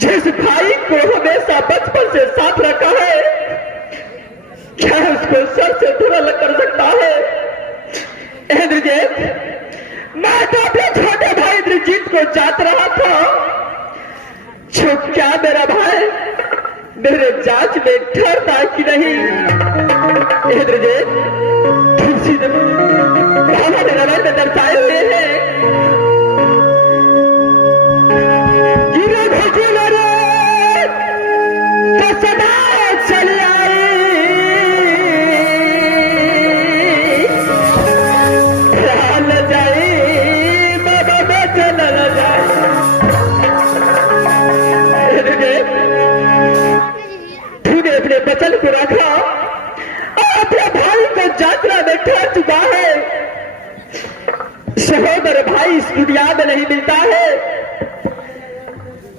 जिस भाई को हमेशा बचपन से साथ रखा है, क्या उसको सर से धुरा कर सकता है? इंद्रजीत, मैं तो अपने छोटे भाई इंद्रजीत को जांच रहा था, जो क्या मेरा भाई मेरे जांच में ठहरता कि नहीं। इंद्रजीत, तुलसी ने दर्शाए हुए हैं बचन को रखा और अपने भाई को यात्रा में ठहर चुका है। सहोदर भाई इस दुनिया में नहीं मिलता है,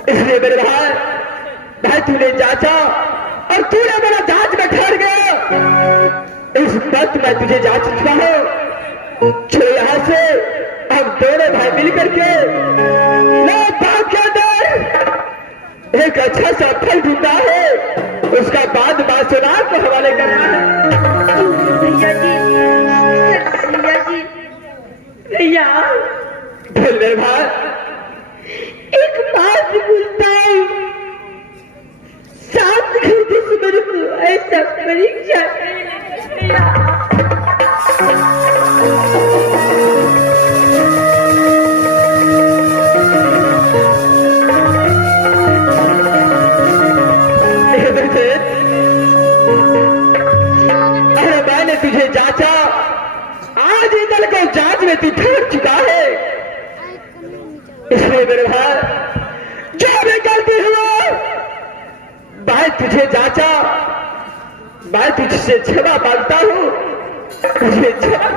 इसलिए मेरे भाई तूने जांचा और तूने मेरा जांच में ठहर गया। इस वक्त मैं तुझे जांच चुका हूं, जो यहां से हम दोनों भाई मिलकर के बाग के अंदर एक अच्छा सा फल ढूंढा है, उसका बाद बासुनार को हवाले करना है। भैया जी, भैया बोल मेरे भाई, एक बात पूछता हूँ, सात दुश्मन को ऐसा परीक्षा तुझे जांचा, आज इधर को जांच में तू ठहर चुका है, इसलिए मेरे भाई जो भी गलती हुआ, भाई तुझे जांचा, भाई तुझसे क्षमा मांगता हूं, तुझे क्षमा।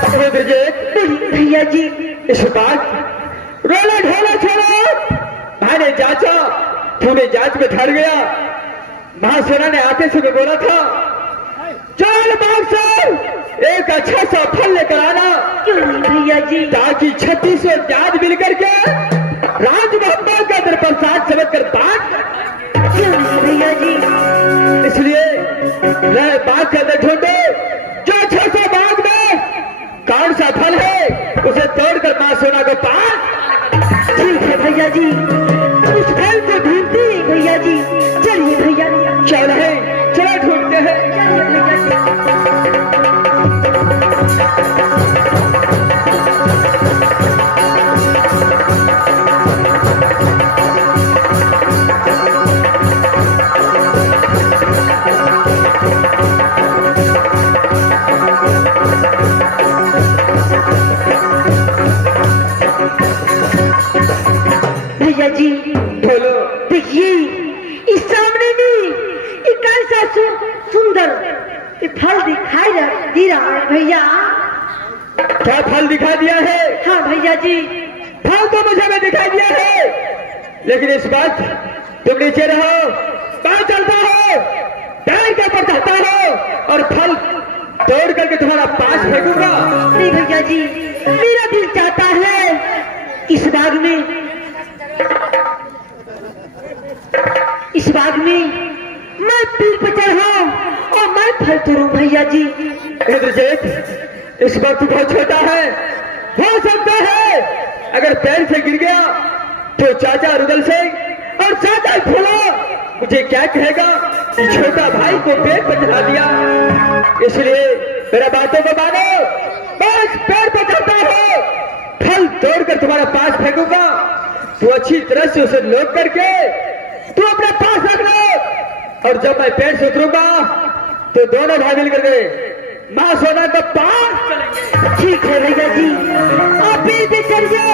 अरे ब्रिजेट, बोलिए भैया जी। इस बात रोला ढोला छोड़ो। भाई ने जांचा, तूने जांच में ठहर गया। महासेना ने आते समय बोला था चल बाग से एक अच्छा सा फल लेकर आना, क्यों नहीं भैया जी? ताकि 3600 जाज मिलकर के राज मोहम्मद का दर प्रसाद समझ कर बात। क्यों नहीं भैया जी? इसलिए मैं बाग के अंदर ढूंढो जो 600 बाग में कौन सा फल है, उसे तोड़कर मां सोना को पास। ठीक है भैया जी, उस फल को ढूंढते हैं भैया जी। चलिए भैया जी। चल है, चलो ढूंढते हैं। चलिए भैया जी। भैया जी बोलो। देखिए, इस सामने में एक ऐसा सुंदर ये फल दिखाई दे रहा है भैया। क्या फल दिखा दिया है? हाँ भैया जी। फल तो मुझे भी दिखाई दिया है, लेकिन इस बात तुम नीचे रहो, मैं चलता हो, पैर के ऊपर चढ़ता हो और फल तोड़ करके तुम्हारा पास फेंकूंगा। नहीं भैया जी, मेरा दिल चाहता है इस बाग में मैं पेड़ पर चढ़ाऊं और मैं फल तोड़ूं भैया जी। इंद्रजीत, इस वक्त बहुत छोटा है, हो सकता है अगर पैर से गिर गया तो चाचा रुदल सिंह और चाचा फूलो मुझे क्या कहेगा कि छोटा भाई को पेड़ पर चढ़ा दिया। इसलिए मेरा बातों को मानो, बस पेड़ पर चढ़ता हो, फल तोड़कर तुम्हारे पास फेंकूंगा। तू अच्छी तरह से उसे लोट करके तू अपने पास रख लो, और जब मैं पेड़ से उतरूंगा तो दोनों भाई मिलकर के मां सोना के पास चलेंगे। ठीक है भैया जी, आप पेड़ पे चढ़िए,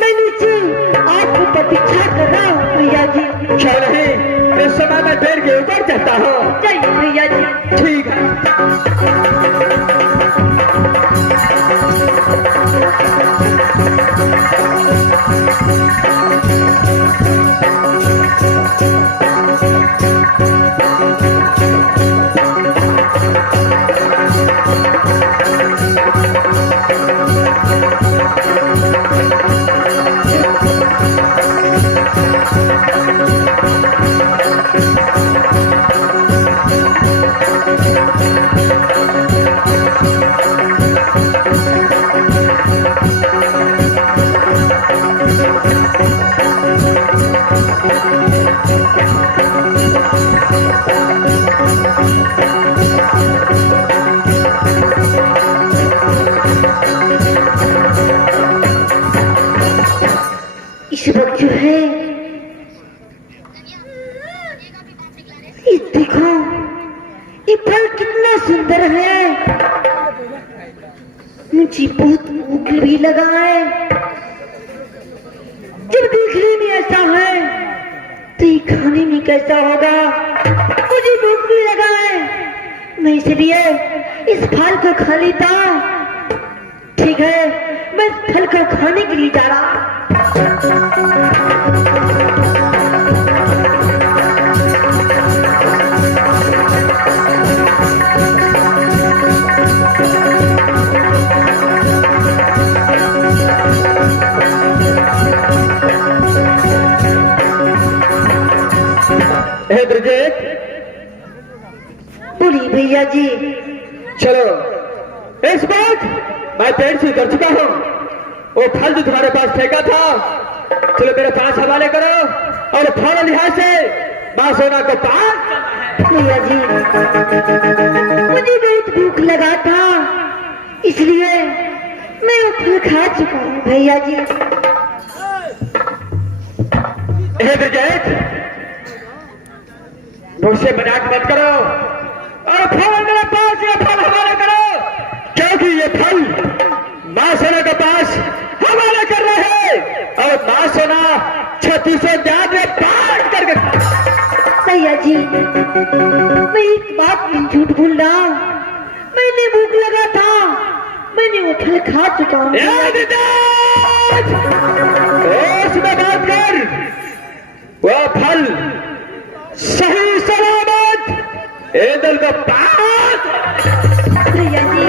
मैं नीचे आपको प्रतीक्षा कर रहा हूँ भैया जी। क्या नहीं, इस समय मैं पेड़ के ऊपर चढ़ता हूँ। चलिए भैया जी। ठीक है। इस वक्त जो है ये देखो, ये फल कितना सुंदर है, मुझे बहुत भूख भी लगा है। जब देखने में ऐसा है तो ये खाने में कैसा होगा? मुझे भूख भी लगा है, मैं इसलिए इस फल को खा लेता। ठीक है, मैं फल को खाने के लिए जा रहा हूं। ब्रिजेट, बोलिए भैया जी। चलो, इस बात मैं पेड़ से उतर चुका हूँ। वो फल जो तुम्हारे पास फेंका था, चलो मेरे पास हवाले करो और फल लिहाज से मां सोना को पास। भैया जी, मुझे बहुत भूख लगा था, इसलिए मैं वो फल खा चुका हूँ भैया जी। ब्रिजेट, मुझसे मजाक मत करो और फल मेरे पास ये फल हवाले करो, क्योंकि ये फल मां सोना के पास हवाले कर रहे हैं और मां सोना 3600 जान में बांट करके। भैया जी, मैं एक बात नहीं झूठ बोल रहा हूँ, मैंने भूख लगा था, मैंने वो फल खा चुका हूँ। उसमें बात कर, वह फल सही सलामत ईदल का पास। भैया जी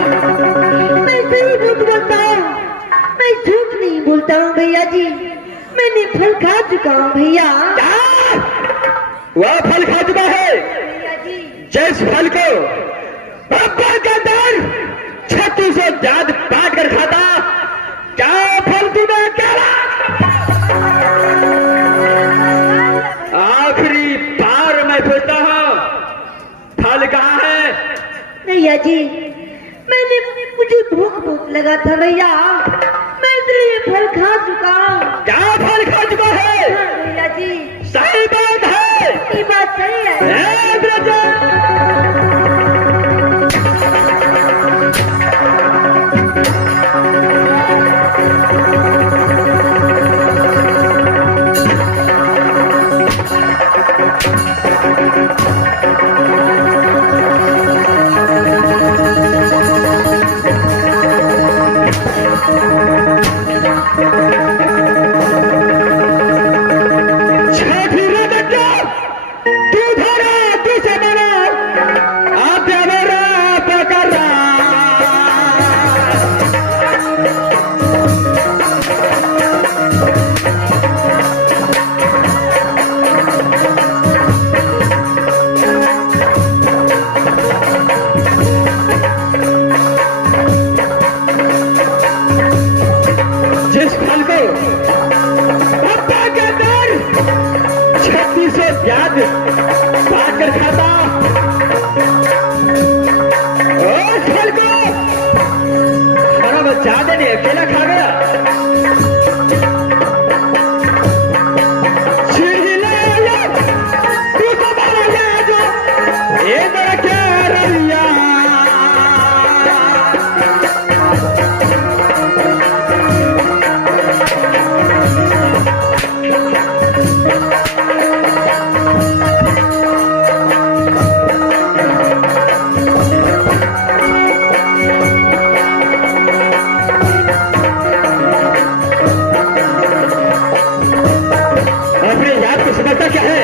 मैं सही झूठ बोलता हूँ, मैं झूठ नहीं बोलता हूँ भैया जी, मैंने फल खा चुका हूँ भैया। वह फल खा चुका है भैया जी। जिस फल को पापा का दर 3600 जात बांट कर खाता, क्या फल तूने अकेला? आखिरी बार मैं पूछता हूँ, फल कहाँ है? भैया जी मुझे भूख बहुत लगा था भैया, मैं इसलिए फल खा चुका हूँ। क्या फल खा चुका है? हाँ भैया जी सही बात है, ये बात सही है। जिस फल को पापा के अंदर 3600 जात बांट कर खाता, उस फल को खाना बस ज्यादा नहीं अकेला खा गया। तू तो मारा ले जो ये मेरा क्या रैया। अपने याद को समझता क्या है?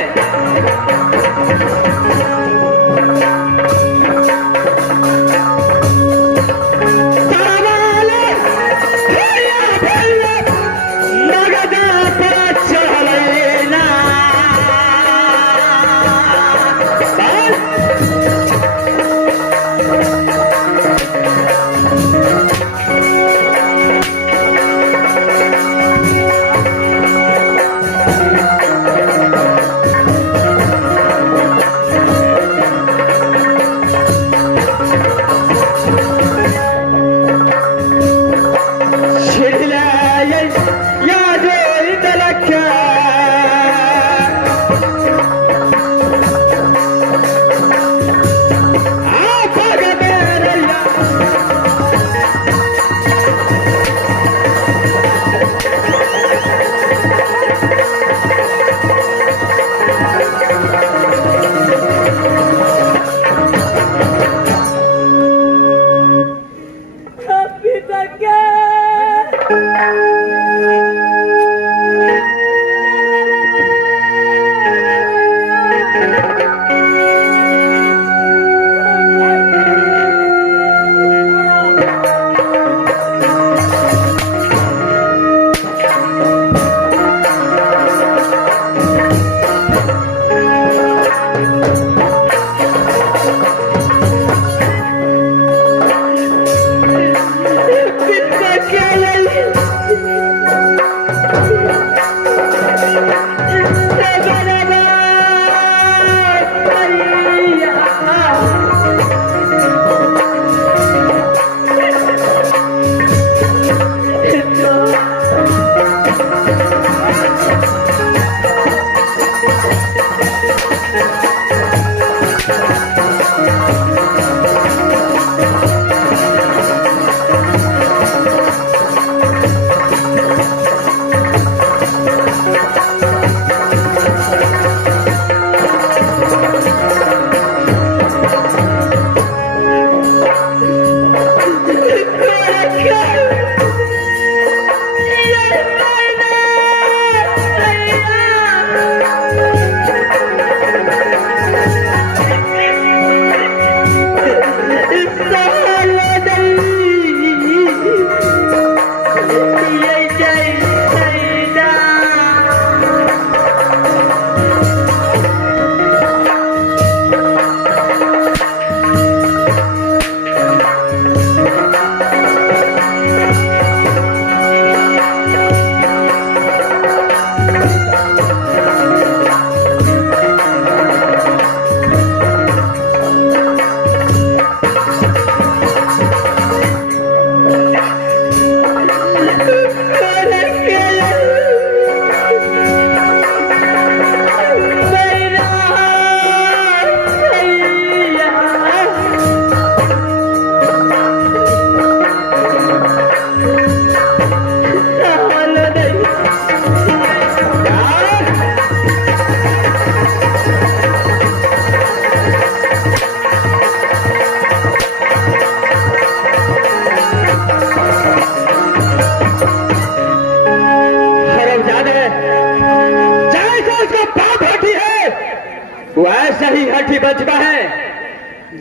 वही हठी बन चुका है।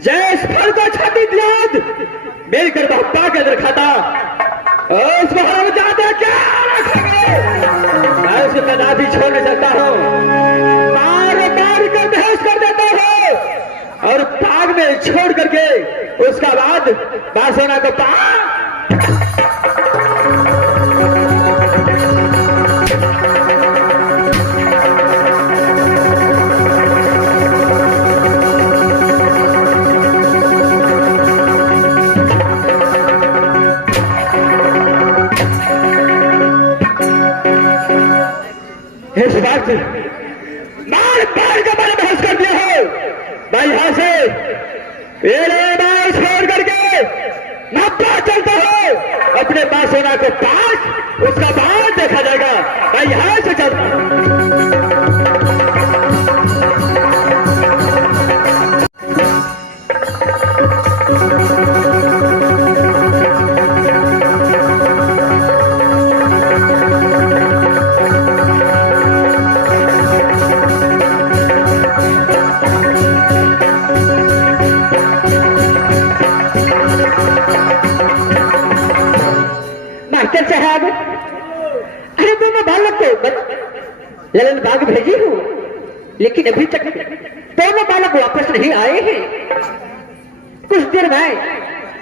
जैस फल को छठी याद मिलकर भक्ता के अंदर खाता उसको हम जाते क्या रखेंगे। मैं उसे कदापि छोड़ नहीं सकता हूँ। मार मार कर बेहोश कर देता हूँ और बाग में छोड़ करके उसका बाद बासोना को इस वक्त मार मार के मैंने बहस कर दिया है। मैं यहां से छोड़ करके नब्बा चलता हूं अपने बासोना को पास, उसका बाद देखा जाएगा। मैं यहां से चलता हूं। मास्टर साहब, अरे दोनों बालक को ललन बाग भेजी हूँ, लेकिन अभी तक दोनों बालक वापस नहीं आए हैं। कुछ देर में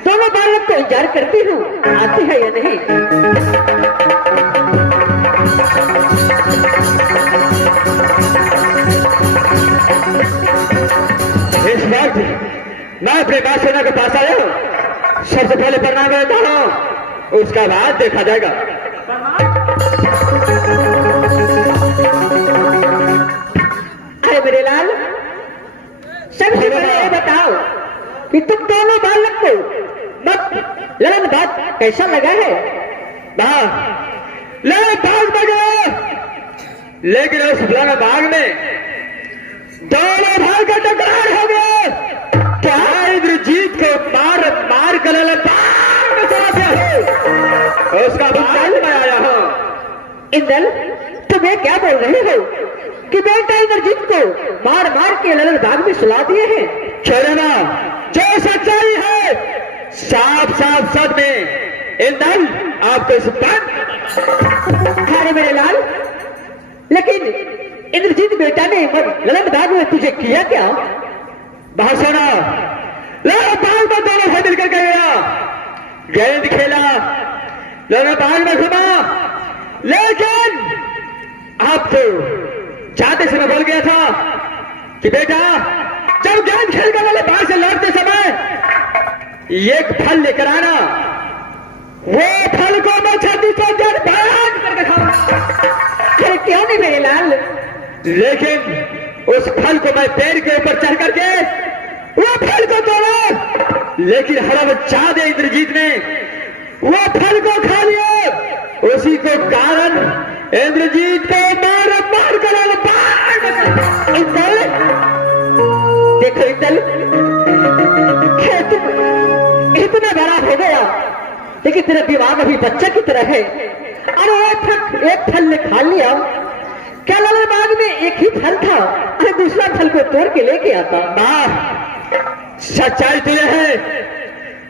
दोनों बालक को इंतजार करती हूँ, आते हैं या नहीं। इस वक्त मैं अपने बादशाह के पास आया हूँ। सबसे पहले प्रणाम करता हूँ, उसका बाद देखा जाएगा। अरे मेरे लाल, सबसे पहले ये बताओ कि तुम दोनों बालक को ललन बाग कैसा लगा है। ललन बाग में गया, लेकिन उस ललन बाग में दोनों भाई का टकरार हो गया। क्या इंद्रजीत को मार मार कर ललन बाग में चला गया है। उसका बाद मैं आया हूं। इंद्र, तुम्हें क्या बोल रहे हो कि बेटा इंद्रजीत को मार मार के ललन बाग में सुला दिए हैं। छोड़ना, जो सच्चाई है साफ साफ सच में इंद्र आपको इस मेरे लाल, लेकिन इंद्रजीत बेटा ने ललन बाग में तुझे किया क्या। भाषणा ललन बाग में दोनों से मिलकर गया, गेंद खेला, ललन बाग में घुमा, लेकिन आप तो जाते समय बोल गया था कि बेटा जब गेंद खेलने वाले बाहर से लौटते समय एक फल लेकर आना, वो फल को मैं छाती से बयान करके खाऊंगा। क्यों नहीं मेरे लाल, लेकिन उस फल को मैं पेड़ के ऊपर चढ़ करके वो फल को तोड़ा, लेकिन हरम इंद्रजीत ने वो फल को खा लिया। उसी को कारण इंद्रजीत को मार मार कर इंदल, देखो इंदल, इतना बड़ा हो गया लेकिन तेरा दिमाग अभी बच्चा की तरह है। अरे एक फल ने खा लिया, क्या ललन बाग में एक ही फल था, अरे दूसरा फल को तोड़ के लेके आता। सच्चाई तो यह है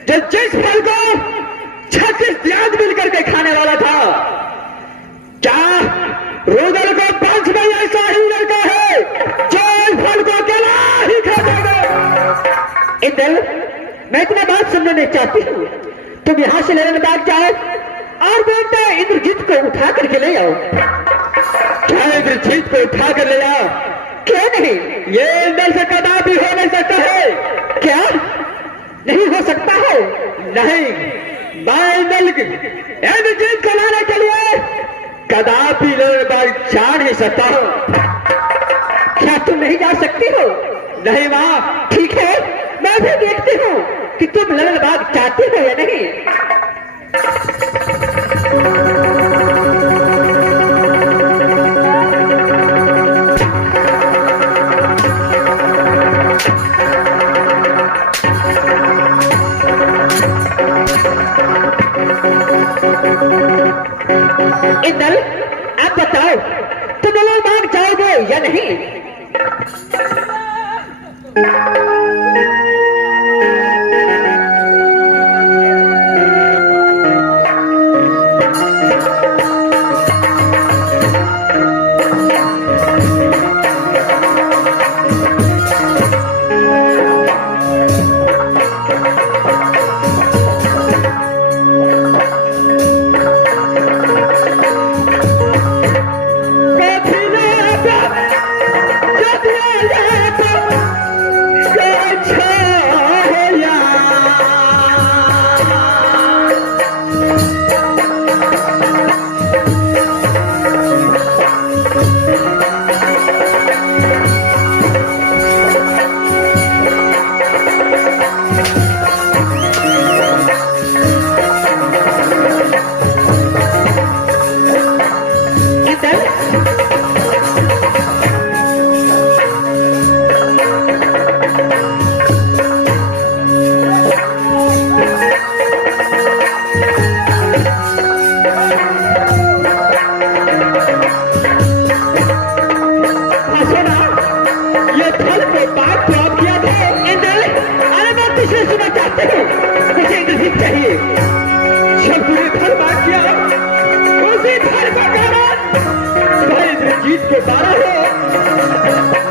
जो जिस फल को 36 याद मिलकर के खाने वाला था, क्या रुदल को पंच में ऐसा ही लड़का है जो इस फल को अकेला ही खा जाएगा। इंदल, मैं इतना बात सुनना नहीं चाहती हूँ। तुम यहां से ललन बाग जाओ और बेटा इंद्रजीत को उठा करके ले आओ। क्या इंद्रजीत को उठा कर ले आओ? क्यों नहीं, ये इंदल से कदापि हो नहीं सकता है। क्या नहीं हो सकता है? नहीं, मैं इंद्रजीत को लाने के लिए कदापि ललन बाग जा नहीं सकता हूं। क्या तुम नहीं जा सकती हो? नहीं मां, ठीक है, मैं भी देखती हूँ कि तुम ललन बाग चाहती हो या नहीं। इंदल, आप बताओ तुम ललन बाग जाओगे या नहीं।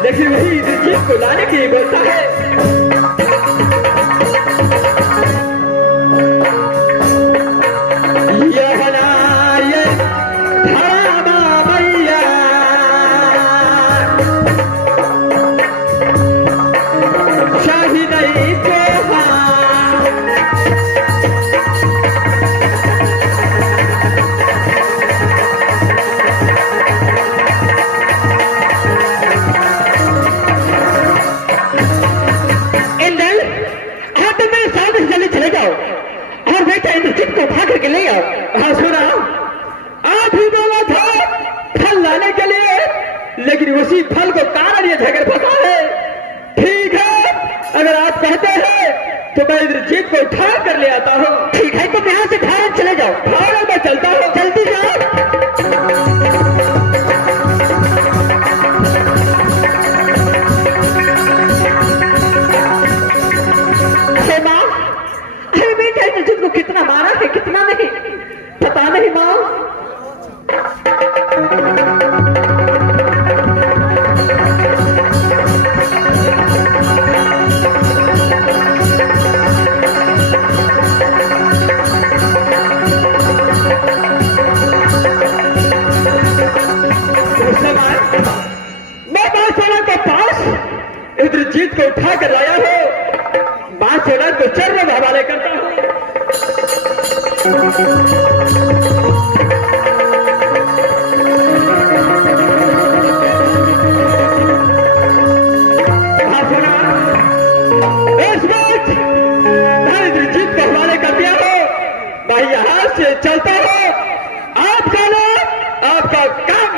लेकिन वही इस चीज को लाने के लिए बोलता है। यह नाये धरामा मैया, शाही नहीं देहा। ले आओ। हाँ सुना, आप ही बोला था फल लाने के लिए, लेकिन उसी फल को कारण ये झगड़ फंसा है। ठीक है, अगर आप कहते हैं तो मैं इंद्रजीत को उठा कर ले आता हूँ। ठीक है, तुम यहाँ से भारत चले जाओ। भारत में चलता हूँ, जल्दी जाओ। को कितना मारा है कितना नहीं पता नहीं माँ। मैं बादशाह के पास इंद्रजीत को उठा कर लाया हूँ। बादशाह को चरण में हवाले करता हूँ। इस वक्त इंद्रजीत को हवाले कर दिया हो। भाई यहां से चलता हो, आपका नाम आपका काम।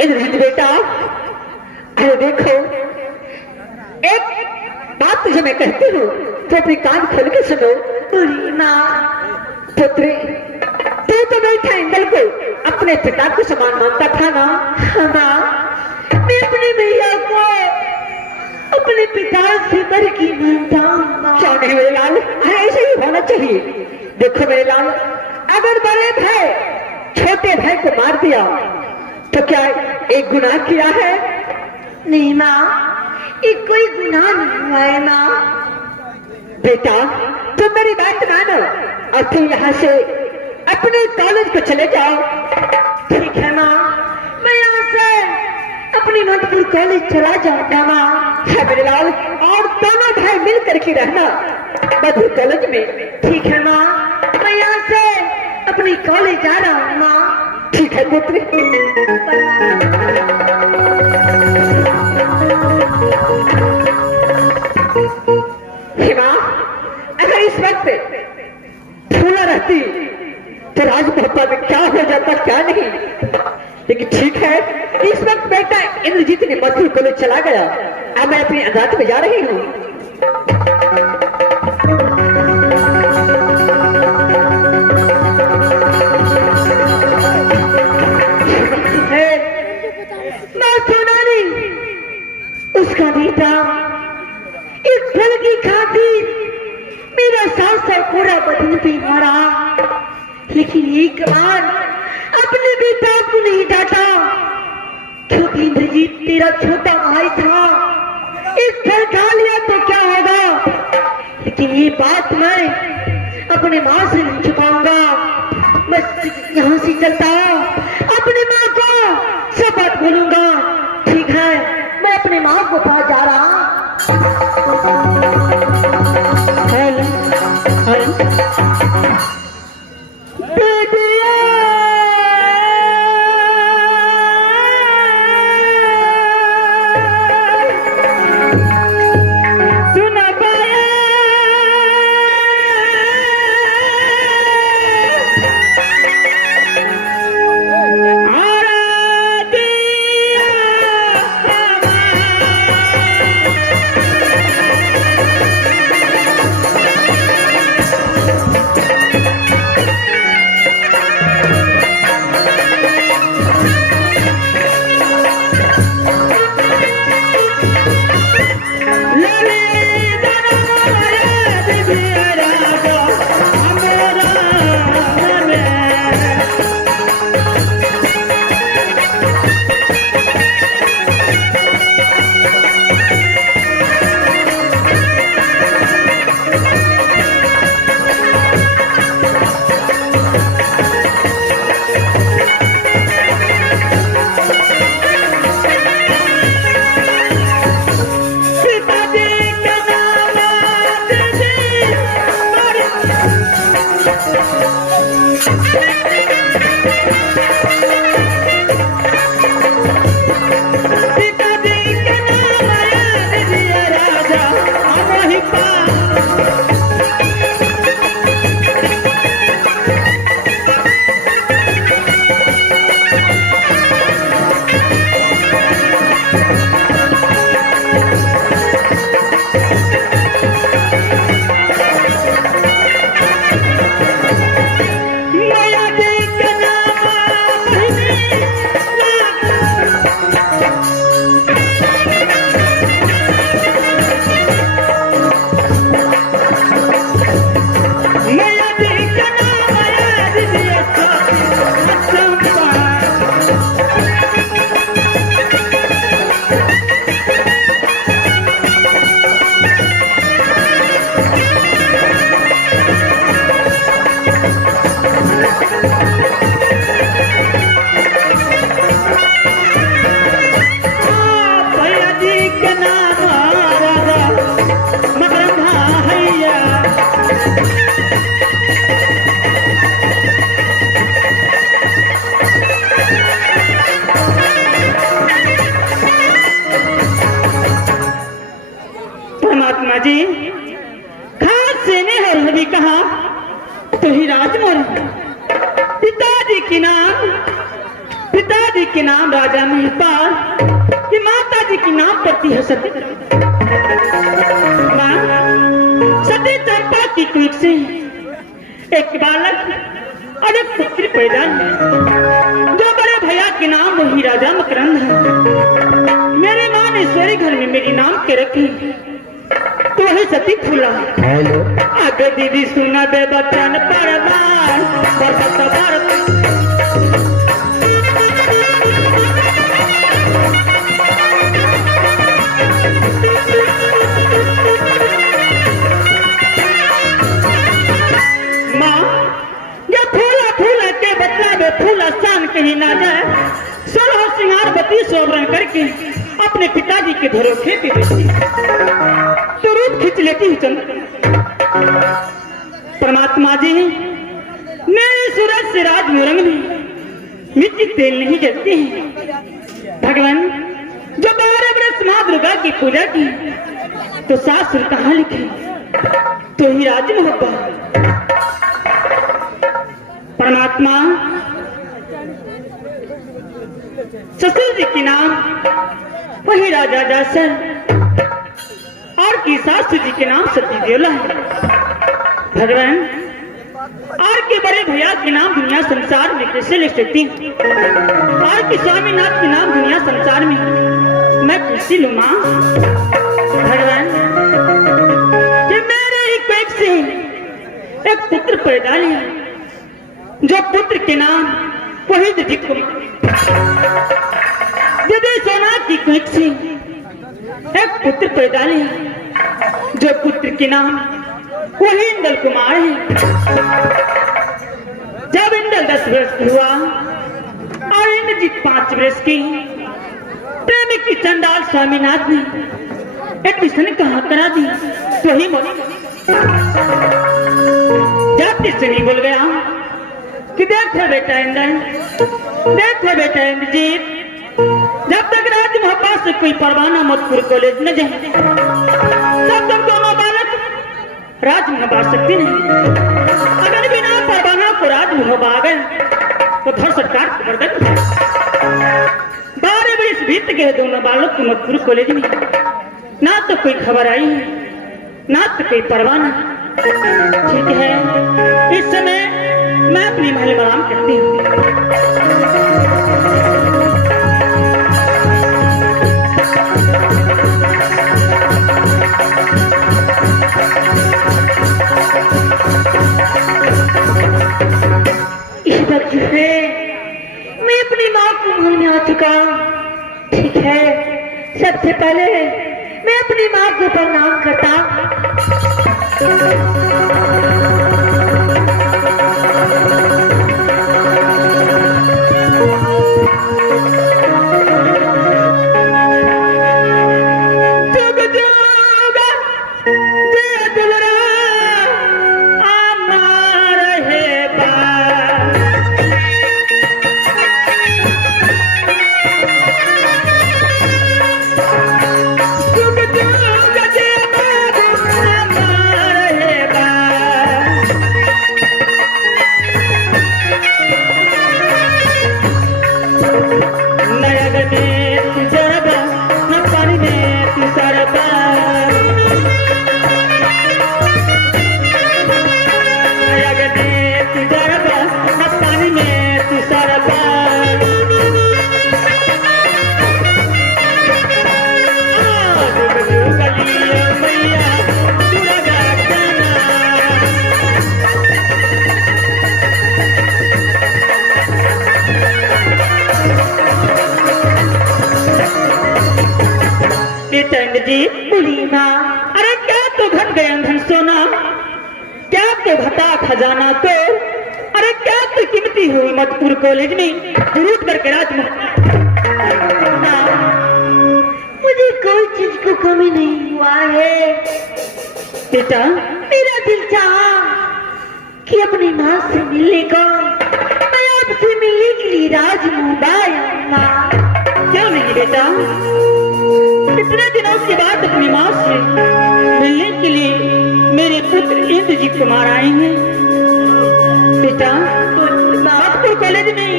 इंद्रजीत बेटा, अरे देखो, एक बात तुझे मैं कहती हूँ तो अपने कान खोल के सुनो। बुरी माँ, पुत्री, तू तो बेटा इंद्र को अपने पिता को समान मानता था ना? हाँ माँ, मैं अपने भैया को अपने पिता से बढ़ के मानता हूँ माँ। क्या नहीं मेरे लाल, ऐसे ही होना चाहिए। देखो मेरे लाल, अगर बड़े भाई छोटे भाई को मार दिया तो क्या एक गुनाह किया है? नहीं माँ, ये कोई गुनाह नहीं हुआ है माँ। बेटा तुम मेरी बात मानो और तुम यहाँ से अपने कॉलेज को चले जाओ। ठीक है माँ, मैं यहाँ से अपनी नंदपुर कॉलेज चला जाऊंगा माँ। है मेरे लाल, और दोनों भाई मिल करके रहना मधुर कॉलेज में। ठीक है माँ, मैं यहाँ से अपनी कॉलेज जा रहा हूँ माँ। ठीक है पुत्री। हिमा, अगर इस वक्त फूला रहती तो राजमहल में क्या हो जाता क्या नहीं, लेकिन ठीक है, इस वक्त बेटा इंद्रजीत ने मधुर कॉलेज चला गया। अब मैं अपनी अदालत में जा रही हूँ। उसका बेटा एक फल की खातिर मेरा सास और पूरा बदन पे मारा, लेकिन एक बार अपने बेटा को नहीं डांटा क्योंकि इंद्रजीत तेरा छोटा भाई था। एक फल खा लिया तो क्या होगा, लेकिन ये बात मैं अपने माँ से नहीं छुपाऊंगा। मैं यहाँ से चलता अपनी माँ को सब बात बोलूंगा। ठीक है, मैं अपनी माँ को पास जा रहा हूँ। के नाम पिताजी के नाम राजा महिपाल, कि माता जी के नाम पति है सती। माँ सती चंपा की कुख से एक बालक और एक पुत्री पैदा हुई। जो बड़े भैया के नाम वही राजा मकरंद है। मेरे माँ ने ईश्वरी घर में मेरी नाम के रखी, तो वही सती फूला। आगे दीदी सुना दे बचन परमान बरसत भारत। फूल स्थान कहीं ना जाए, सोलह सिंगार बत्ती सोवरण करके अपने पिताजी के धरो खेत देती, तो रूप खींच लेती हूँ चंद्र। परमात्मा जी मेरे सूरज से राज मुरंग में मिट्टी तेल नहीं जलती है। भगवान जो 12 वर्ष माँ दुर्गा की पूजा की, तो शास्त्र कहाँ लिखे, तो ही राज मोहब्बत। परमात्मा ससुर जी के नाम वही राजा जासर, और की सासू जी के नाम सती देवला है। भगवान और के बड़े भैया के नाम दुनिया संसार में कैसे लिख सकती हूँ, और के स्वामीनाथ के नाम दुनिया संसार में मैं कैसे लूँ माँ। भगवान कि मेरे ही पेट से एक पुत्र पैदा लिया, जो पुत्र के नाम वही दीदी सोना की कुख से एक पुत्र पैदा लिया, जो पुत्र के नाम वही इंदल कुमार है। जब इंदल 10 वर्ष की हुआ और इंद्रजीत 5 वर्ष की, प्रेमी की चंडाल स्वामीनाथ ने एडमिशन कहाँ करा दी, तो ही जाति से नहीं बोल गया कि देखो बेटा इंदल, देखो बेटा इंद्रजीत, जब तक राज मोहब्बत से कोई परवाना मधुपुर कॉलेज न जाए, तब तक दोनों बालक राज मोहब्बत सकते नहीं। अगर बिना परवाना को राज मोहब्बत आ गए, तो घर सरकार को बर्दाश्त। 12 वर्ष बीत गए दोनों बालक को मधुपुर कॉलेज में, ना तो कोई खबर आई है, ना तो कोई परवाना। ठीक है, इस समय मैं अपनी महल में आराम करती हूँ। मैं अपनी माँ को महल में आ चुका। ठीक है, सबसे पहले मैं अपनी माँ को प्रणाम करता। अरे क्या तो घट गया धन सोना, क्या तो घटा खजाना, तो अरे क्या तो कीमती हुई मधुपुर कॉलेज में जरूर करके राज मुझे कोई चीज को कमी नहीं हुआ है। बेटा मेरा दिल चाहा कि अपनी माँ से मिलने को, मैं आपसे मिलने के लिए राजमुंबई आऊंगा। क्यों नहीं बेटा, इतने दिनों के बाद अपनी माँ से मिलने के लिए मेरे पुत्र इंद्रजीत कुमार आए हैं। बेटा मधुपुर कॉलेज में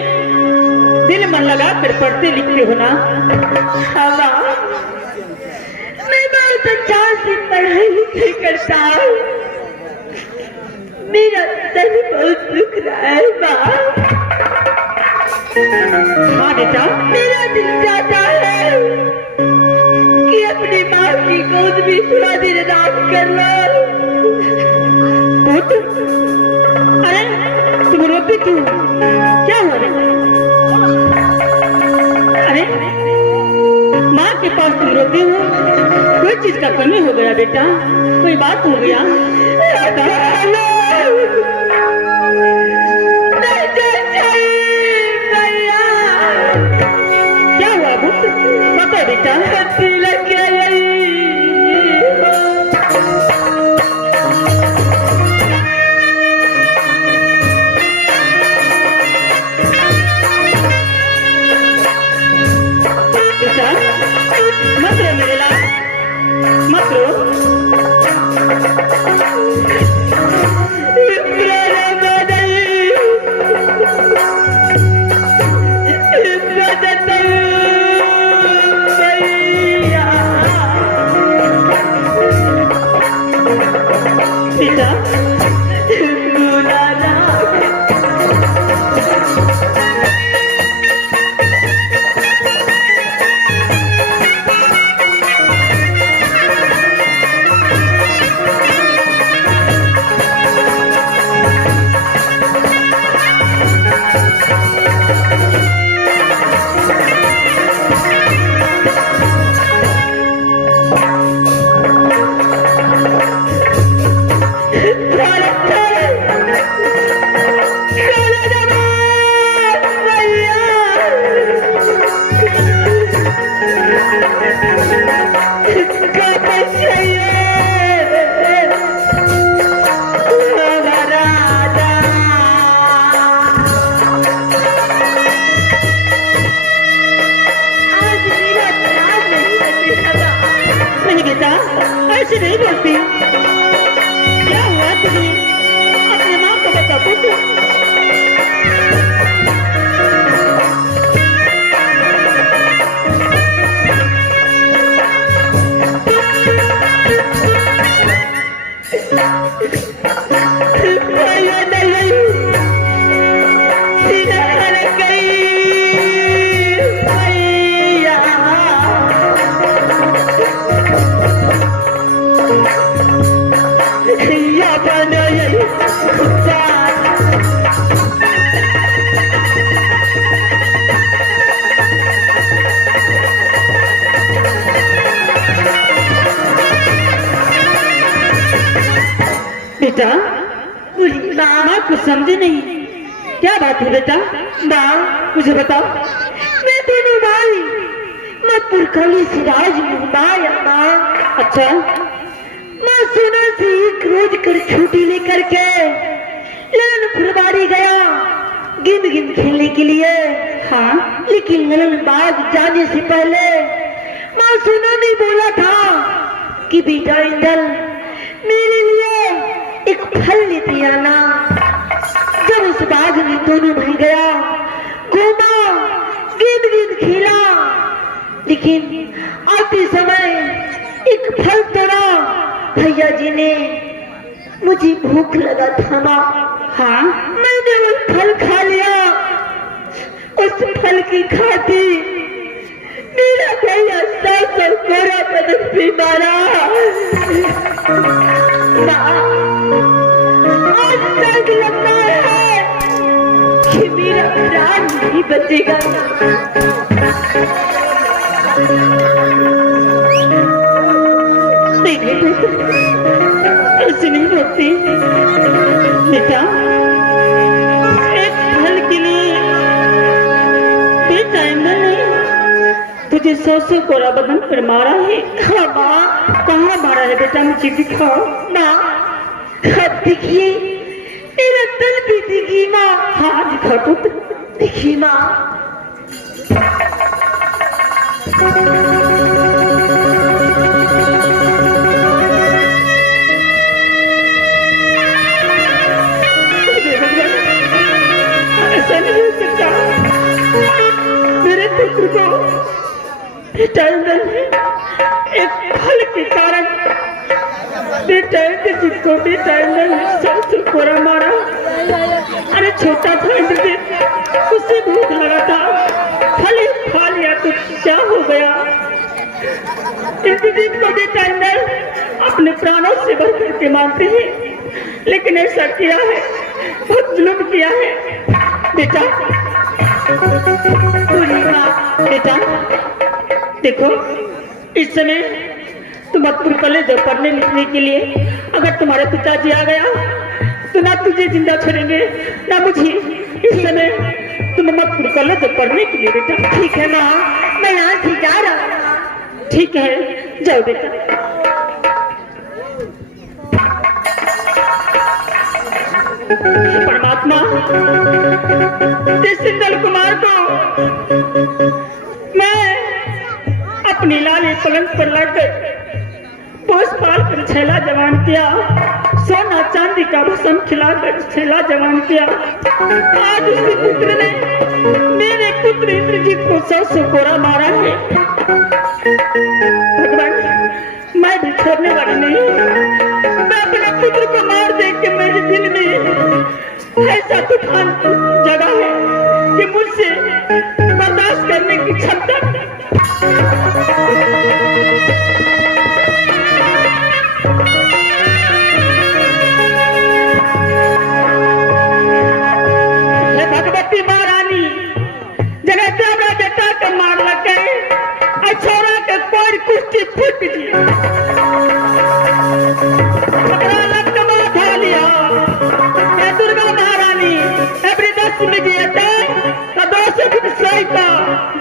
मन लगा कर पढ़ते लिखते हो ना? हाँ माँ, मैं बहुत अच्छा से पढ़ाई लिखाई करता हूँ। मेरा सर बहुत दुख रहा है माँ। हाँ बेटा, मेरा दिल चाहता है कि अपनी माँ की गोद में थोड़ा देर आराम कर लो। पुत्र, अरे तुम रोती क्यों? क्या हुआ रे? अरे माँ के पास तुम रोती हो? कोई चीज का कमी हो गया बेटा? कोई बात हो गया? क्या हुआ पुत्र? बता बेटा। बेटा मत रो मेरे लाल, मत रो। बेटा नहीं बेटा, ऐसे नहीं बोलती। क्या हुआ तुम्हें? अपनी माँ को बता पुत्र। बेटा माँ कुछ समझे नहीं। क्या बात है बेटा? माँ, मुझे बताओ। मैं दोनों भाई मथुर कली सिराज मुंबाया माँ। अच्छा, माँ सोना से एक रोज कर छुट्टी लेकर के ललन फुलवारी गया गेंद गेंद खेलने के लिए। हाँ लेकिन ललन बाग जाने से पहले माँ सोना ने बोला था कि बेटा इंदल मेरे लिए एक फल लेते आना। जब उस बाग में दोनों भाई गया, घूमा, गेंद गेंद खेला, लेकिन आते समय एक फल तोड़ा। भैया जी ने मुझे भूख लगा था माँ। हाँ मैंने वो फल खा लिया। उस फल की खाती मेरा भैया सर पर कोरा बदन पे मारा। आज तक लगता है कि मेरा प्राण नहीं बचेगा। ऐसे नहीं रोकती बेटा। एक फल के लिए बेटा नहीं, तुझे 100 कोरा बदन पर मारा है। हाँ माँ। कहाँ मारा है बेटा? मुझे दिखाओ। माँ अब देखिए मेरा तन भी दिखी माँ। हाँ दिखा पुत्र। देखिए माँ। ऐसा नहीं हो सकता। मेरे पुत्र को बेटा एक फल के कारण बेटा जिसको बेटा सबसे कोरा मारा। अरे छोटा था इंद्रजीत, उसे भूख लगा था, फल ही खा लिया तो क्या हो गया। इंद्रजीत को बेटा अपने प्राणों से बढ़ करके मानते हैं, लेकिन ऐसा किया है, बहुत जुल्म किया है। बेटा बेटा देखो, इस समय तुम मथुरा कॉलेज पढ़ने लिखने के लिए, अगर तुम्हारे पिताजी आ गया तो ना तुझे जिंदा छोड़ेंगे ना मुझे। इस समय तुम मथुरा कॉलेज पढ़ने के लिए बेटा। ठीक है माँ, मैं यहाँ से जा रहा हूँ। ठीक है, जाओ बेटा। परमात्मा इस सिंदल कुमार को मैं अपनी लाली पलंग पर लड़कर पोस पाल कर छेला जवान किया, सोना चांदी का भस्म खिलाकर छेला जवान किया। आज उस पुत्र ने मेरे पुत्र इंद्रजीत को 100 कोरा मारा है। भगवान, मैं भी छोड़ने वाली नहीं। मैं अपने पुत्र को मार दे के मेरे दिल में ऐसा तूफान जगा है कि मुझसे बर्दाश्त करने की क्षमता है। भगवती महारानी जगह से अपना बेटा को मार लगे, छोरा के कोई कुश्ती फूट दी, दुर्गा महारानी एवरी 10 मिनट का 200 फुट सोई का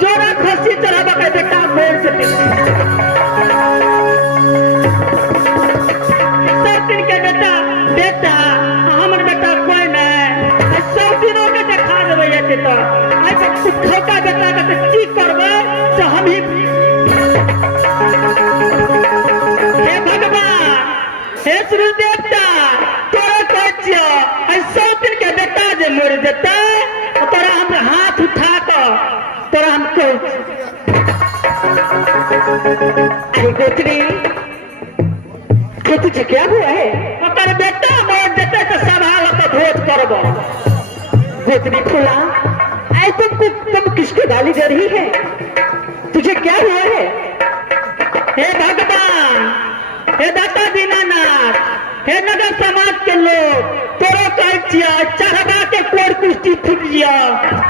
जोड़ा खसी चढ़ा बका बेटा बोल सके। दिन के बेटा बेटा हमर बेटा कोई नहीं, 100 दिनों के देखा देवे ये बेटा। आज खौका बेटा का की करबे तो हम ही। हे भगवान, हे सूर्य देवता, तोरा कहचिया 100 दिन के बेटा जे मर जेते तोरा हम हाथ उठा कर तोरा हम कह। अरे गोत्री, तुझे क्या हुआ है? अगर बेटा मर जेते तो सवाल तो भोज करबो। गोत्री फूला, ऐ तुम किसको गाली दे रही है? तुझे क्या हुआ है? हे भगवान, हे दाता दीनानाथ, हे नगर समाज के लोग, तोरो कहचिया चढ़वा के कोर कुश्ती फूट गया,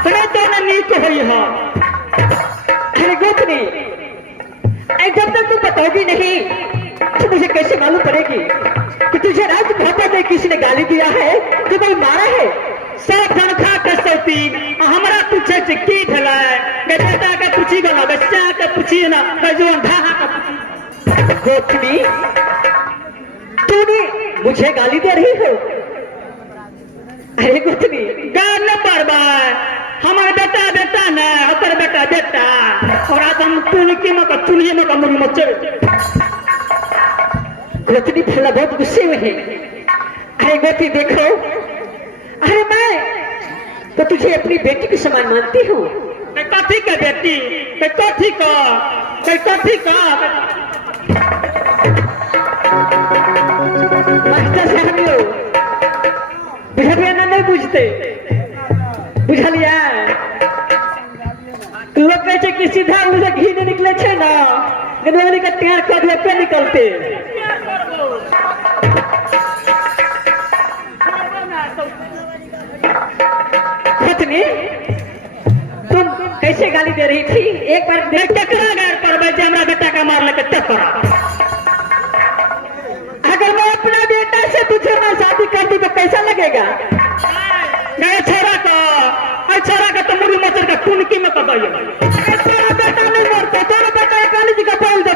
सुने तो न नीक होई है। अरे गोत्री, जब तक तू बताओगी नहीं तो मुझे कैसे मालूम पड़ेगी कि तुझे राज भवन में किसी ने गाली दिया है, कि कोई मारा है? सब धनखा के सौती हमारा पूछे से की भला है? बेटा के पूछी गला, बच्चा के पूछी ना, जो ढाहा का पूछी। गोत्री, तूने मुझे गाली दे रही हो? अरे गोत्री, गाल न पड़बाय, हमारे बेटा बेटा न अतर बेटा बेटा, और आज हम तुलकी में का चुलिए में का मुड़ी मचल। गोत्री फूला बहुत गुस्से में है। अरे गोत्री देखो, अरे मैं तो तुझे अपनी बेटी के समान मानती हूँ। कथी का बेटी, कथी का, कथी का मास्टर साहब लोग बुझलिया ना, नहीं बुझते, बुझलिया। लोग कहते कि सीधा मुझे घी नहीं निकले छे ना, गनवाली का तैयार कर दिया पे निकलते। पत्नी, तुम कैसे गाली दे रही थी? एक बार टकरा गैर पर बैठे हमारा बेटा का मार लगे टकरा। अगर मैं अपना बेटा से तुझे मैं शादी कर दूं तो कैसा लगेगा? छोरा का तो मुड़ी मचर का टुनकी में कब तेरा बेटा नहीं मरता, तेरा बेटा काली जी का बोल दे।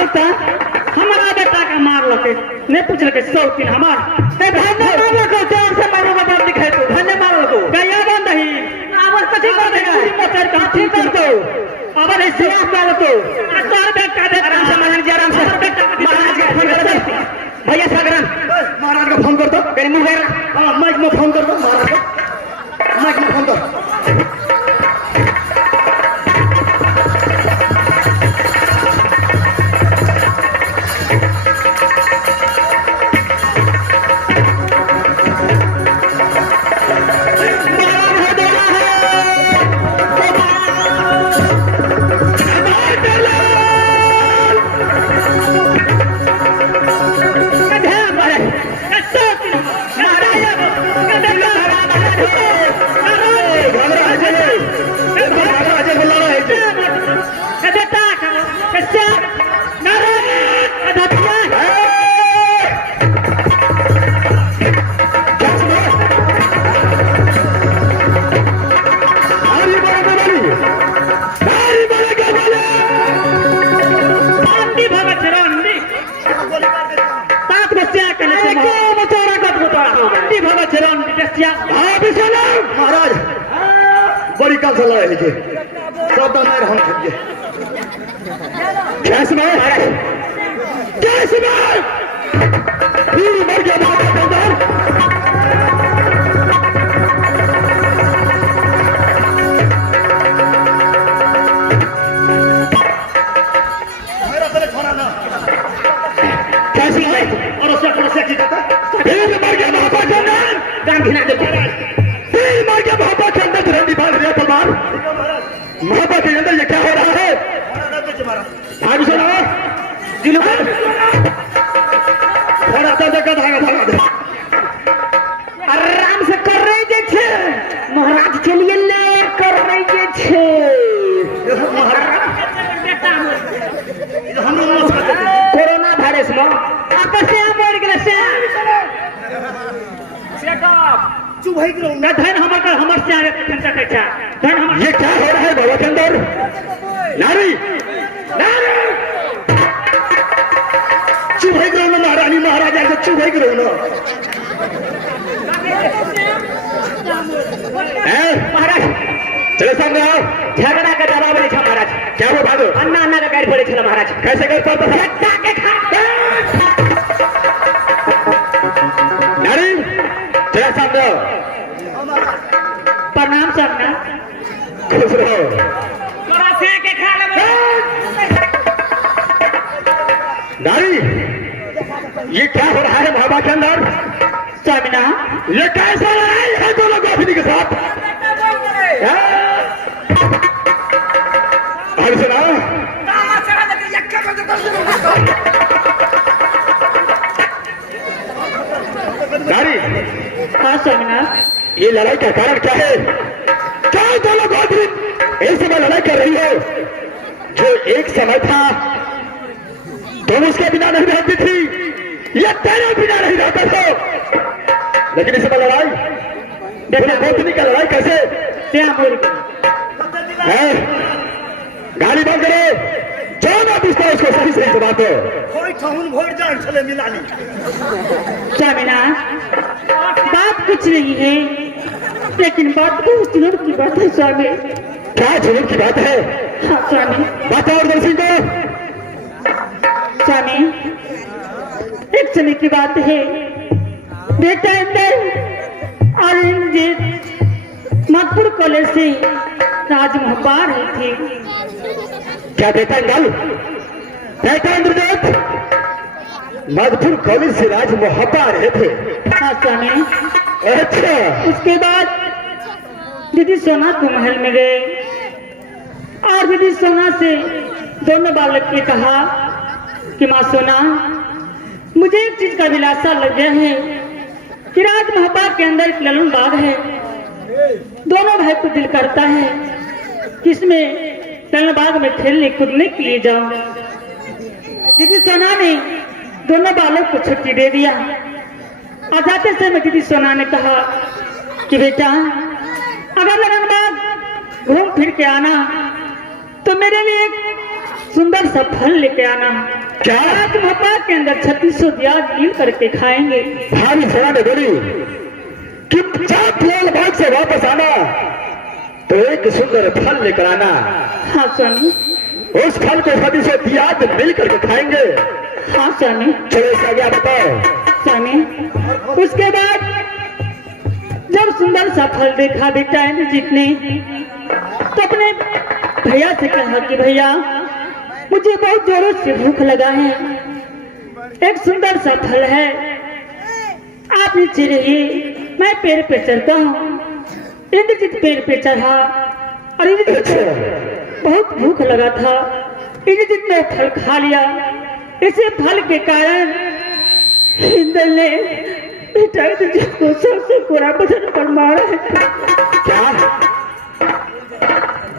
होता हमारा बेटा का मार लगे नहीं पूछ लगे 100 दिन हमार धन्य मार लो चार से मारो का बात दिखाए तो धन्य मार लो गया बंद ही आवाज कथी कर देगा मोटर का ठीक कर दो अब ऐसे आप डालो तो तार बेटा दे आराम से महाराज जी आराम से महाराज का फोन कर दो भैया सागरन महाराज का फोन कर दो मेरे मुंह कर माइक में फोन कर दो महाराज को माइक में फोन कर महाराज बड़ी का सलाह है जी सब दाना हम खिए कैसे में कैसे में पूरी मर गया बाबा अंदर मेरा तेरे छोड़ा ना कैसे में और उससे की कहता फिर मर गया बाबा अंदर गांधी ना दे फिर मर गया बाबा के अंदर धरती बांध दिया तलवार महाबा के अंदर ये क्या हो रहा है आगे सुनो जिलो थोड़ा सा जगह धागा भागा दे आराम से कर रहे जे छे महाराज चलिए ले कर रहे जे छे कोरोना वायरस में आकाश से मर गए से चुप है कि ना धन हमर से आगे कंचा कंचा धन हम ये क्या हो रहा है बाबा के अंदर नारी नारी चुप है करो ना महारानी महाराजा से चुप है करो ना महाराज चलो सामने आओ झगड़ा का जवाब नहीं था महाराज क्या हो भागो अन्ना अन्ना का गाड़ी पड़े थे महाराज कैसे कर पाता था झट्टा के खा नारी चलो सामने आओ प्रणाम सरना खुश रहो तोरा से के खा ले नारी ये क्या हो रहा है बाबा के अंदर स्वामिना ये कैसा लड़ाई है दोनों गोपिनी के साथ और सुना नारी हाँ स्वामिना ये लड़ाई का कारण क्या है क्या दोनों गोपिनी इस समय लड़ाई कर रही हो जो एक समय था तुम उसके बिना नहीं रहती थी या तेरे बिना नहीं रहता था लेकिन इस समय लड़ाई दोनों गोपिनी का लड़ाई कैसे है गाड़ी बंद करो जो ना पूछता उसको सही सही जवाब दो कोई ठहुन भोर जान चले मिलानी स्वामिना बात कुछ नहीं है लेकिन बात बहुत जुनून की बात है स्वामी क्या जुनून की बात है हाँ स्वामी बताओ दल सिंह को स्वामी एक समय की बात है बेटा अंदर और इंद्रजीत मधुपुर कॉलेज से राजमहल पा रही थी क्या बेटा इंदल बेटा इंद्रजीत मधुपुर कॉलेज से राजमहल पा रहे थे हाँ स्वामी अच्छा उसके बाद दीदी सोना को महल में गए और दीदी सोना से दोनों बालक ने कहा कि माँ सोना मुझे एक चीज का दिलासा लग गया है कि राजमहल के अंदर एक ललन बाग है दोनों भाई को दिल करता है कि इसमें ललन बाग में खेलने कूदने के लिए जाओ दीदी सोना ने दोनों बालक को छुट्टी दे दिया और जाते समय दीदी सोना ने कहा कि बेटा अगर ललन बाग घूम फिर के आना तो मेरे लिए सुंदर सा फल लेके आना। क्या? राज महापा के अंदर 3600 दिया मिल करके खाएंगे। भाभी सेना ने बोली कि 50 लाल बाग से वापस आना तो एक सुंदर फल लेकर आना। हाँ स्वामी। उस फल को 3600 दिया मिल करके खाएंगे। हाँ स्वामी। चलो इसका क्या बताओ स्वामी। उसके बाद जब सुंदर सा फल देखा बेटा इंद्रजीत ने तो अपने भैया से कहा कि भैया मुझे बहुत जोरों से भूख लगा है, एक सुंदर सा फल है, आप नीचे रहिए, मैं पेड़ पे चढ़ता हूँ। इंद्रजीत पेड़ पे चढ़ा और इंद्रजीत को बहुत भूख लगा था। इंद्रजीत ने फल खा लिया। इसे फल के कारण इंद्र ने बेटा इंद्रजीत को सबसे पूरा बदन पर मारा है। क्या?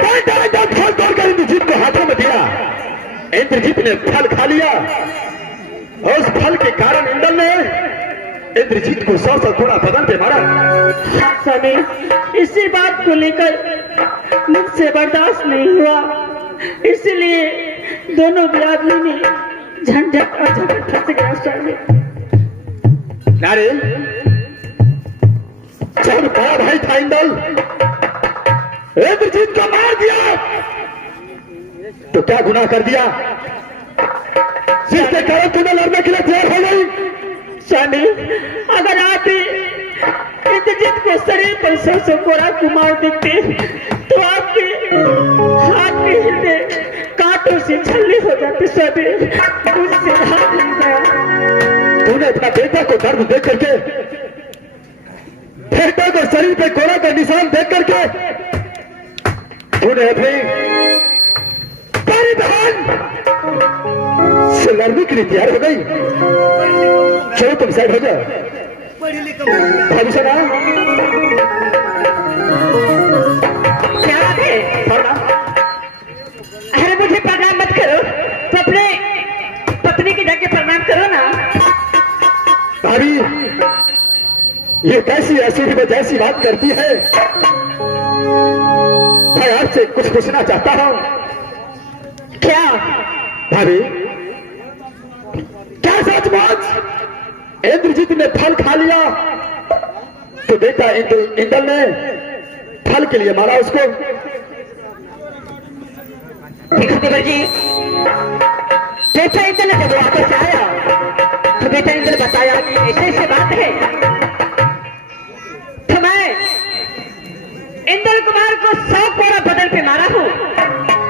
फल तोड़कर इंद्रजीत को हाथों में दिया। इंद्रजीत ने फल खा लिया और उस फल के कारण इंद्र ने इंद्रजीत को 100 थोड़ा बदन पे मारा। स्वामी, इसी बात को लेकर मुझसे बर्दाश्त नहीं हुआ, इसलिए दोनों बिरादरी में झंझट और झगड़ फंस गया। स्वामी नारे जब बड़ा भाई था इंद्रजीत को मार दिया तो क्या गुनाह कर दिया जिसके कारण तुम्हें लड़ने के लिए तैयार हो गई? स्वामी, अगर आप इंद्रजीत को शरीर पर 100 कोड़ा कुमार देते तो आपके हाथ के हिलने कांटों से छल्ले हो जाते। स्वामी, मुझसे हाथ नहीं गया। तूने अपना बेटा को दर्द देख करके, बेटा को शरीर पे कोड़ा का निशान देख करके तूने अपनी बड़ी बहन से लड़ने के लिए तैयार हो गई। चलो तुम साइड हो जाओ। भाभी सुना क्या है? अरे मुझे प्रणाम मत करो, तो अपने पत्नी की जाके प्रणाम करो ना। भाभी ये कैसी ऐसी जैसी बात करती है? मैं आपसे कुछ पूछना चाहता हूं। क्या? भाभी क्या सचमुच इंद्रजीत ने फल खा लिया तो बेटा इंद्र ने फल के लिए मारा उसको? देखो देवर जी, बेटा इंद्र ने जब वापस आया तो बेटा इंद्र ने बताया कि ऐसे ऐसे बात है, तो मैं इंद्र कुमार को 100 कोड़ा बदन पे मारा हूं।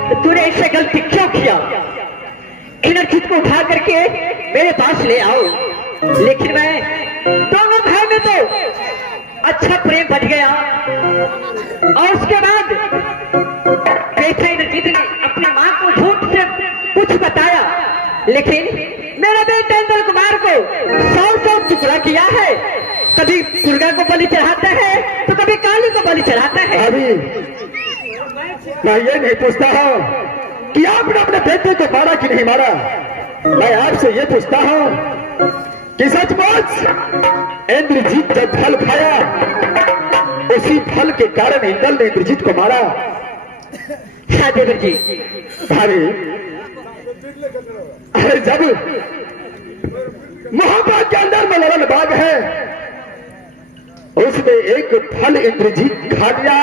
तो तूने ऐसे गलती क्यों किया? इंद्रजीत को उठा करके मेरे पास ले आओ। लेकिन मैं दोनों भाई में तो अच्छा प्रेम बढ़ गया और उसके बाद बेटा इंद्रजीत ने अपनी मां को झूठ से कुछ बताया, लेकिन मेरा बेटा इंद्र कुमार को 100 टुकड़ा किया है। कभी दुर्गा को बलि चढ़ाता है तो कभी काली को बलि चढ़ाता है। भाभी मैं ये नहीं पूछता हूं कि आपने अपने बेटे को मारा कि नहीं मारा, मैं आपसे ये पूछता हूं कि सचमुच इंद्रजीत जब फल खाया उसी फल के कारण इंद्र ने इंद्रजीत को मारा? हाँ देवर जी। भाभी अरे जब महाबाग के अंदर में ललन बाग है उसमें एक फल इंद्रजीत खा लिया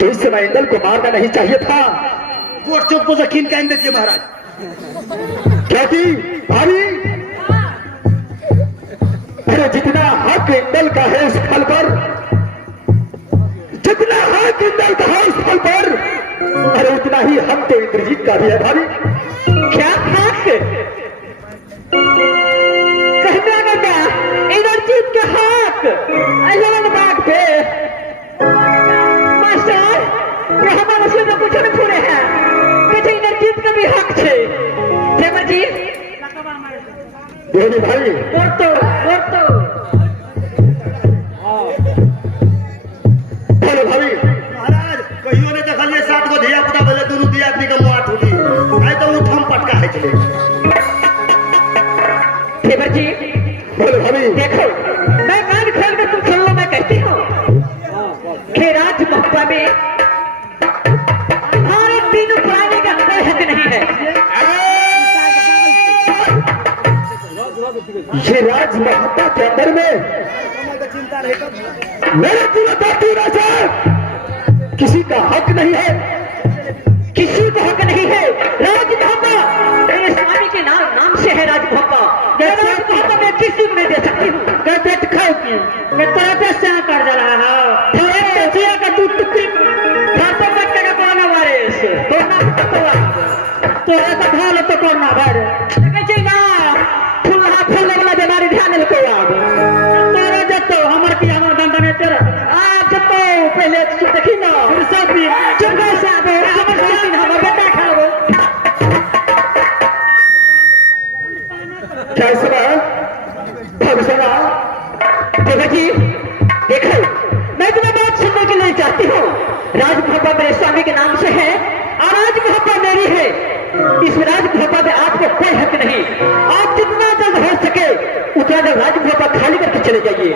तो इस समय इंद्र को मारना नहीं चाहिए था। कोर्ट चौक को यकीन का इंद्र जी महाराज, क्योंकि भाभी अरे जितना हक इंद्र का है उस फल पर, जितना हक इंद्र का है उस फल पर, अरे उतना ही हक तो इंद्रजीत का भी है। भाभी क्या हक? कहना बेटा इंद्रजीत के हक ललन बाग पे मास्टर ब्राह्मण से तो कुछ नहीं पूरे हैं, बेटे इंद्रजीत का भी हक है। देवर जी बोली भाई बोलतो बोलो भाभी। महाराज कहियो ने देखल ये 7 गो धिया पुता भले दोनों दिया आदमी का मुआ ठोकी आई तो उठम पटका है चले। देवर जी बोलो भाभी। देखो, मैं कान खोल कर तुम सुन लो, मैं कहती हूँ कि राज महुआ में हमारे तीनों पुराने का अंदर है ये राज महत्ता के अंदर में मेरे तीन राजा किसी का हक नहीं है, किसी को हक नहीं है। राज मोहब्बा मेरे स्वामी के नाम से है। राज मोहब्बा मैं किसी को नहीं दे सकती हूँ। मैं तरह से कर जा रहा है का दूध टुकड़ी का कोना वारिस तोरा तो भाल तो कोना भर फूल लगना बीमारी ध्यान रखो। तोरा जतो हमर की हमर बंदा में तेरा आप जब पहले देखी ना सब भी चुप कैसे आबो हमर बेटा खाबो। क्या सुना भगसना? देखो जी, देखो मैं तुम्हें बात सुनने के लिए चाहती हूँ। राज मोहब्बा मेरे स्वामी के नाम से है और राज मोहब्बा मेरी है। इस राज मोहब्बा में आपको कोई हक नहीं। आप जितना जल्द हो सके उतना जल्द राज मोहब्बा खाली करके चले जाइए।